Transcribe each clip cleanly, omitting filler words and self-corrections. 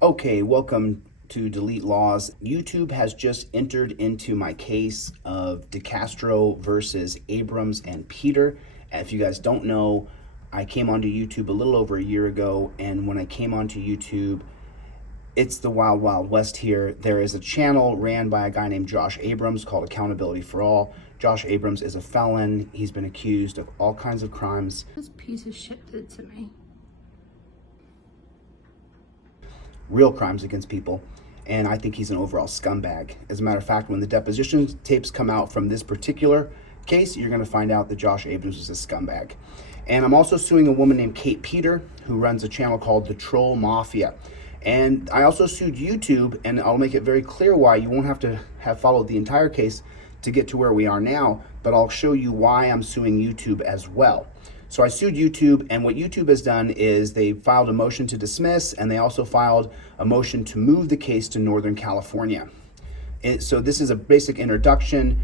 Okay, welcome to Delete Lawz. YouTube has just entered into my case of DeCastro versus Abrams and Peter. If you guys don't know, I came onto YouTube a little over a year ago, and when I came onto YouTube, it's the wild, wild west here. There is a channel ran by a guy named Josh Abrams called Accountability for All. Josh Abrams is a felon. He's been accused of all kinds of crimes. This piece of shit did to me. Real crimes against people, and I think he's an overall scumbag. As a matter of fact, when the deposition tapes come out from this particular case, you're going to find out that Josh Abrams is a scumbag. And I'm also suing a woman named Kate Peter, who runs a channel called The Troll Mafia. And I also sued YouTube, and I'll make it very clear why. You won't have to have followed the entire case to get to where we are now, but I'll show you why I'm suing YouTube as well. So I sued YouTube, and what YouTube has done is they filed a motion to dismiss, and they also filed a motion to move the case to Northern California. So this is a basic introduction,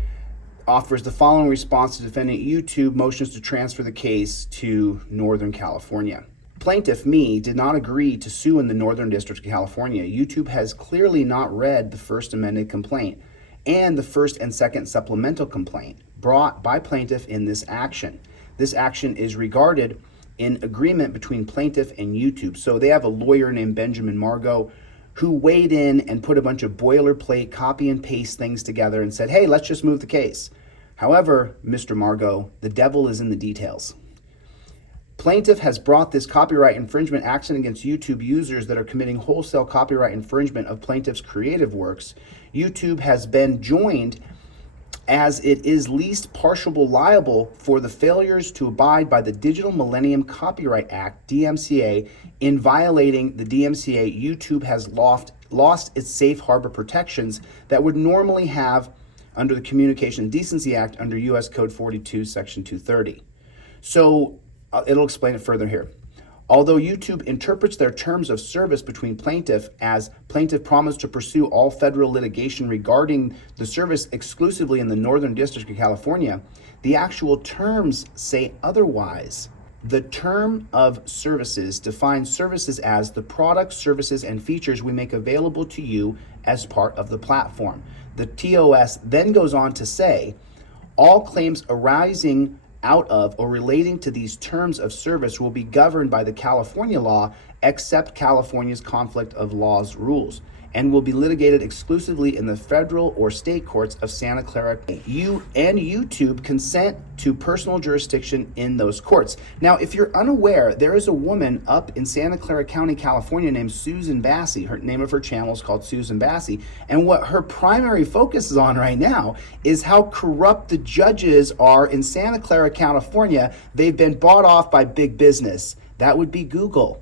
offers the following response to defendant YouTube motions to transfer the case to Northern California. Plaintiff, me, did not agree to sue in the Northern District of California. YouTube has clearly not read the first amended complaint and the first and second supplemental complaint brought by plaintiff in this action. This action is regarded in agreement between plaintiff and YouTube. So they have a lawyer named Benjamin Margot who weighed in and put a bunch of boilerplate copy and paste things together and said, hey, let's just move the case. However, Mr. Margot, the devil is in the details. Plaintiff has brought this copyright infringement action against YouTube users that are committing wholesale copyright infringement of plaintiff's creative works. YouTube has been joined as it is least partially liable for the failures to abide by the Digital Millennium Copyright Act, DMCA. In violating the DMCA, YouTube has lost its safe harbor protections that would normally have under the Communication Decency Act under U.S. Code 42, Section 230. So it'll explain it further here. Although YouTube interprets their terms of service between plaintiff as plaintiff promised to pursue all federal litigation regarding the service exclusively in the Northern District of California, the actual terms say otherwise. The term of services defines services as the products, services, and features we make available to you as part of the platform. The TOS then goes on to say, all claims arising out of or relating to these terms of service will be governed by the California law except California's conflict of laws rules and will be litigated exclusively in the federal or state courts of Santa Clara. You and YouTube consent to personal jurisdiction in those courts. Now, if you're unaware, there is a woman up in Santa Clara County, California named Susan Bassey. Her name of her channel is called Susan Bassey. And what her primary focus is on right now is how corrupt the judges are in Santa Clara, California. They've been bought off by big business. That would be Google.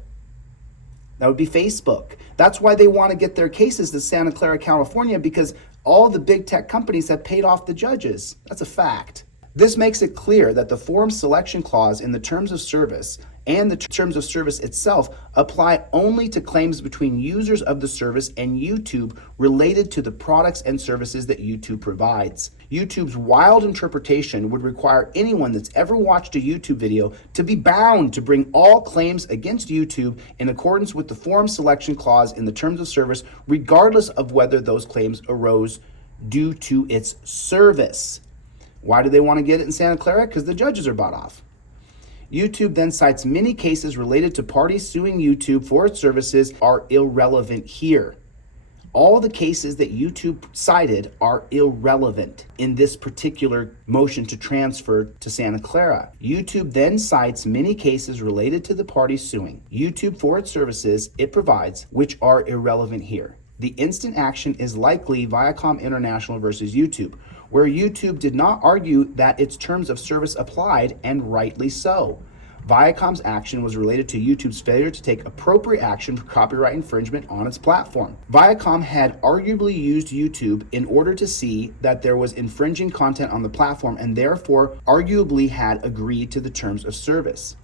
That would be Facebook. That's why they want to get their cases to Santa Clara, California, because all the big tech companies have paid off the judges. That's a fact. This makes it clear that the forum selection clause in the terms of service and the terms of service itself apply only to claims between users of the service and YouTube related to the products and services that YouTube provides. YouTube's wild interpretation would require anyone that's ever watched a YouTube video to be bound to bring all claims against YouTube in accordance with the forum selection clause in the terms of service, regardless of whether those claims arose due to its service. Why do they want to get it in Santa Clara? Because the judges are bought off. YouTube then cites many cases related to parties suing YouTube for its services are irrelevant here. All the cases that YouTube cited are irrelevant in this particular motion to transfer to Santa Clara. YouTube then cites many cases related to the parties suing YouTube for its services it provides, which are irrelevant here. The instant action is likely Viacom International versus YouTube, where YouTube did not argue that its terms of service applied, and rightly so. Viacom's action was related to YouTube's failure to take appropriate action for copyright infringement on its platform. Viacom had arguably used YouTube in order to see that there was infringing content on the platform and therefore arguably had agreed to the terms of service.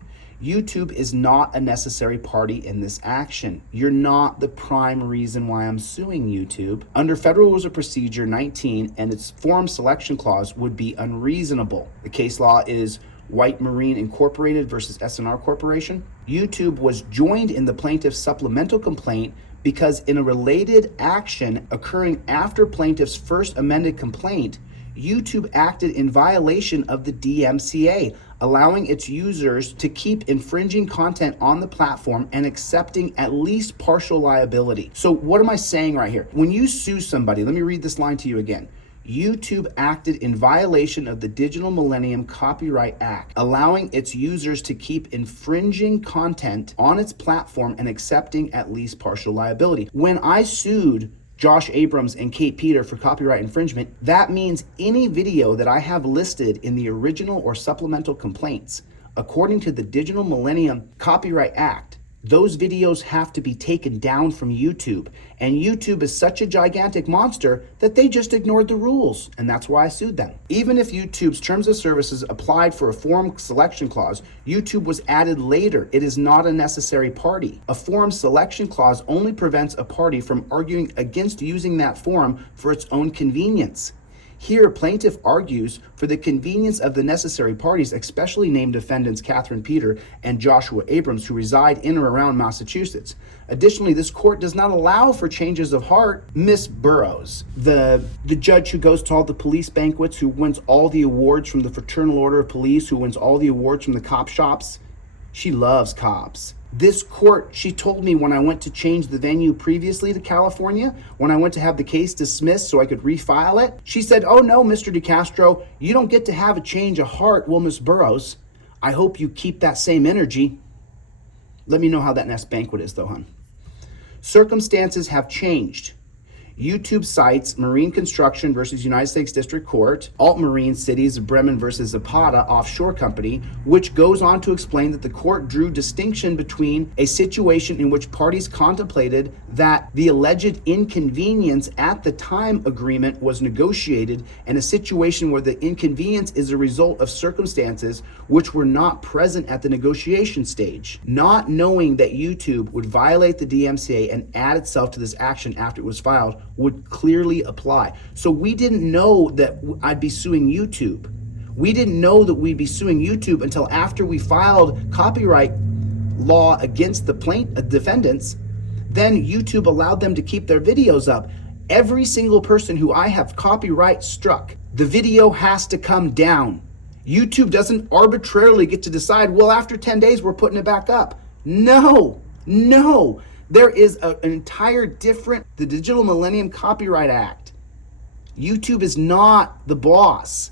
YouTube is not a necessary party in this action. You're not the prime reason why I'm suing YouTube. Under Federal Rules of Procedure 19 and its forum selection clause would be unreasonable. The case law is White Marine Incorporated versus SNR Corporation. YouTube was joined in the plaintiff's supplemental complaint because in a related action occurring after plaintiff's first amended complaint, YouTube acted in violation of the DMCA, allowing its users to keep infringing content on the platform and accepting at least partial liability. So what am I saying right here? When you sue somebody, let me read this line to you again. YouTube acted in violation of the Digital Millennium Copyright Act, allowing its users to keep infringing content on its platform and accepting at least partial liability. When I sued Josh Abrams and Kate Peter for copyright infringement, that means any video that I have listed in the original or supplemental complaints, according to the Digital Millennium Copyright Act, those videos have to be taken down from YouTube. And YouTube is such a gigantic monster that they just ignored the rules. And that's why I sued them. Even if YouTube's terms of services applied for a forum selection clause, YouTube was added later. It is not a necessary party. A forum selection clause only prevents a party from arguing against using that forum for its own convenience. Here, plaintiff argues for the convenience of the necessary parties, especially named defendants Catherine Peter and Joshua Abrams, who reside in or around Massachusetts. Additionally, this court does not allow for changes of heart. Miss Burroughs, the judge who goes to all the police banquets, who wins all the awards from the Fraternal Order of Police, who wins all the awards from the cop shops, she loves cops. This court, she told me when I went to change the venue previously to California, when I went to have the case dismissed so I could refile it, she said, "Oh no, Mr. DeCastro, you don't get to have a change of heart." Well, Miss Burroughs, I hope you keep that same energy. Let me know how that next banquet is though, hon. Circumstances have changed. YouTube cites Marine Construction versus United States District Court, Alt Marine Cities of Bremen versus Zapata Offshore Company, which goes on to explain that the court drew distinction between a situation in which parties contemplated that the alleged inconvenience at the time agreement was negotiated and a situation where the inconvenience is a result of circumstances which were not present at the negotiation stage. Not knowing that YouTube would violate the DMCA and add itself to this action after it was filed would clearly apply. So we didn't know that I'd be suing YouTube. We didn't know that we'd be suing YouTube until after we filed copyright law against the defendants. Then YouTube allowed them to keep their videos up. Every single person who I have copyright struck, the video has to come down. YouTube doesn't arbitrarily get to decide, well, after 10 days, we're putting it back up. No. There is an entire different, the Digital Millennium Copyright Act. YouTube is not the boss.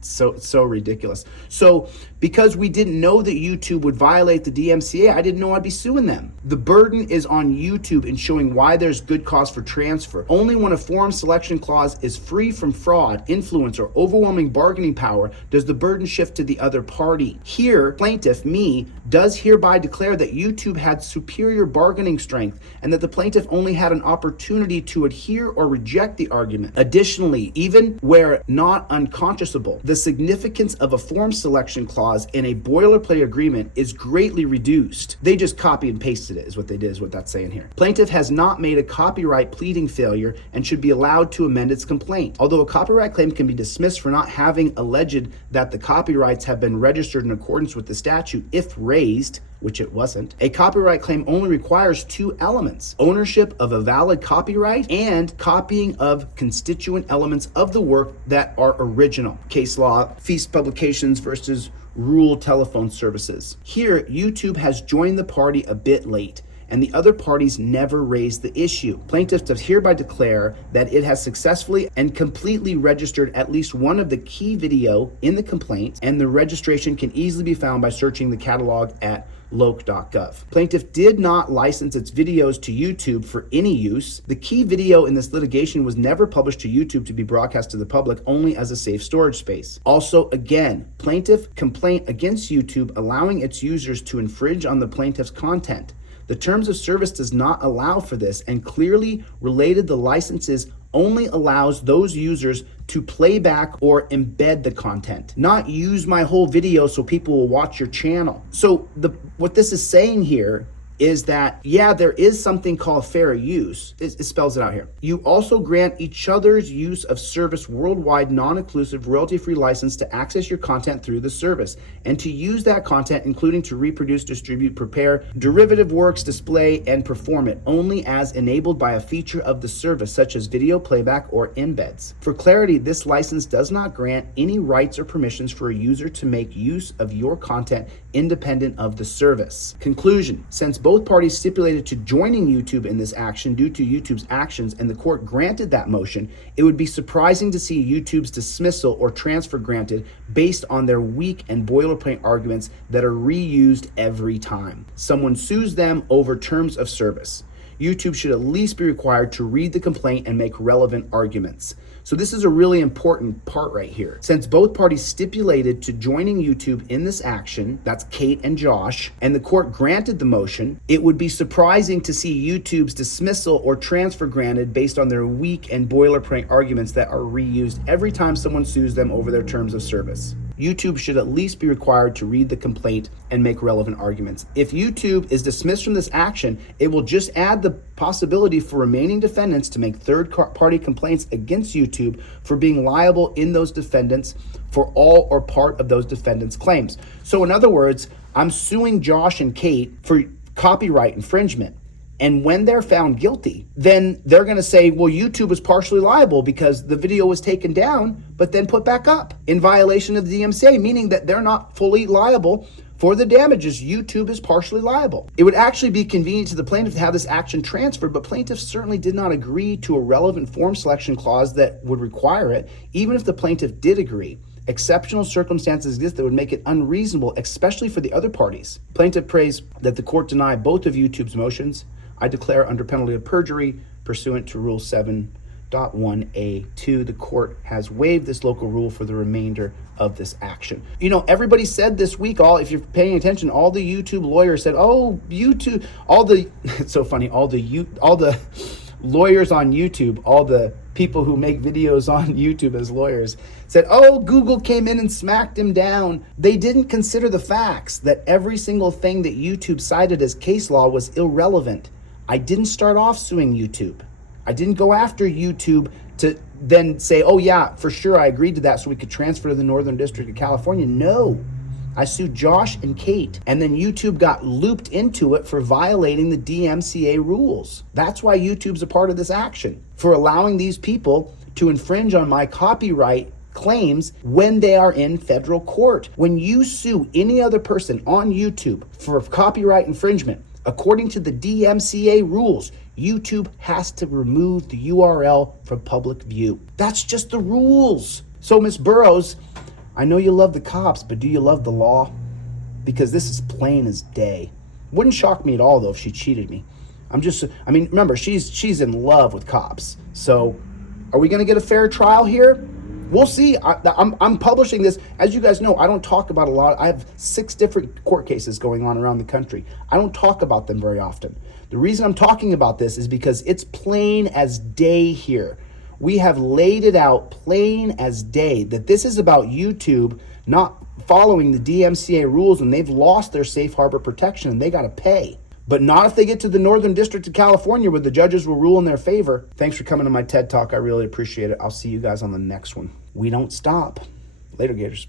So ridiculous. So because we didn't know that YouTube would violate the DMCA, I didn't know I'd be suing them. The burden is on YouTube in showing why there's good cause for transfer. Only when a forum selection clause is free from fraud, influence, or overwhelming bargaining power does the burden shift to the other party. Here, plaintiff, me, does hereby declare that YouTube had superior bargaining strength and that the plaintiff only had an opportunity to adhere or reject the argument. Additionally, even where not unconscionable, the significance of a forum selection clause in a boilerplate agreement is greatly reduced. They just copy and pasted it, is what they did, is what that's saying here. Plaintiff has not made a copyright pleading failure and should be allowed to amend its complaint. Although a copyright claim can be dismissed for not having alleged that the copyrights have been registered in accordance with the statute if raised, which it wasn't, a copyright claim only requires two elements: ownership of a valid copyright and copying of constituent elements of the work that are original. Case law, Feast Publications versus Rural Telephone Services. Here, YouTube has joined the party a bit late, and the other parties never raised the issue. Plaintiff does hereby declare that it has successfully and completely registered at least one of the key video in the complaint, and the registration can easily be found by searching the catalog at loc.gov. Plaintiff did not license its videos to YouTube for any use. The key video in this litigation was never published to YouTube to be broadcast to the public, only as a safe storage space. Also, again, plaintiff complaint against YouTube allowing its users to infringe on the plaintiff's content. The terms of service does not allow for this and clearly related the licenses only allows those users to play back or embed the content, not use my whole video so people will watch your channel. So what this is saying here is that, yeah, there is something called fair use. It spells it out here. You also grant each other's use of service worldwide, non-exclusive, royalty-free license to access your content through the service and to use that content, including to reproduce, distribute, prepare derivative works, display, and perform it only as enabled by a feature of the service, such as video playback or embeds. For clarity, this license does not grant any rights or permissions for a user to make use of your content independent of the service. Conclusion: since both parties stipulated to joining YouTube in this action due to YouTube's actions and the court granted that motion, it would be surprising to see YouTube's dismissal or transfer granted based on their weak and boilerplate arguments that are reused every time someone sues them over terms of service. YouTube should at least be required to read the complaint and make relevant arguments. So this is a really important part right here. Since both parties stipulated to joining YouTube in this action, that's Kate and Josh, and the court granted the motion, it would be surprising to see YouTube's dismissal or transfer granted based on their weak and boilerplate arguments that are reused every time someone sues them over their terms of service. YouTube should at least be required to read the complaint and make relevant arguments. If YouTube is dismissed from this action, it will just add the possibility for remaining defendants to make third-party complaints against YouTube for being liable in those defendants for all or part of those defendants' claims. So in other words, I'm suing Josh and Kate for copyright infringement. And when they're found guilty, then they're going to say, well, YouTube was partially liable because the video was taken down, but then put back up in violation of the DMCA, meaning that they're not fully liable for the damages. YouTube is partially liable. It would actually be convenient to the plaintiff to have this action transferred, but plaintiffs certainly did not agree to a relevant form selection clause that would require it, even if the plaintiff did agree. Exceptional circumstances exist that would make it unreasonable, especially for the other parties. Plaintiff prays that the court deny both of YouTube's motions. I declare under penalty of perjury, pursuant to Rule 7.1A2, the court has waived this local rule for the remainder of this action. You know, everybody said this week, if you're paying attention, all the YouTube lawyers said, oh, YouTube, it's so funny, all the lawyers on YouTube, all the people who make videos on YouTube as lawyers said, oh, Google came in and smacked him down. They didn't consider the facts that every single thing that YouTube cited as case law was irrelevant. I didn't start off suing YouTube. I didn't go after YouTube to then say, oh yeah, for sure I agreed to that so we could transfer to the Northern District of California. No, I sued Josh and Kate, and then YouTube got looped into it for violating the DMCA rules. That's why YouTube's a part of this action, for allowing these people to infringe on my copyright claims when they are in federal court. When you sue any other person on YouTube for copyright infringement, according to the DMCA rules, YouTube has to remove the URL from public view. That's just the rules. So, Ms. Burrows, I know you love the cops, but do you love the law? Because this is plain as day. Wouldn't shock me at all, though, if she cheated me. Remember, she's in love with cops. So, are we going to get a fair trial here? We'll see. I'm publishing this. As you guys know, I don't talk about a lot. I have 6 different court cases going on around the country. I don't talk about them very often. The reason I'm talking about this is because it's plain as day here. We have laid it out plain as day that this is about YouTube not following the DMCA rules, and they've lost their safe harbor protection and they got to pay. But not if they get to the Northern District of California where the judges will rule in their favor. Thanks for coming to my TED Talk. I really appreciate it. I'll see you guys on the next one. We don't stop. Later, Gators.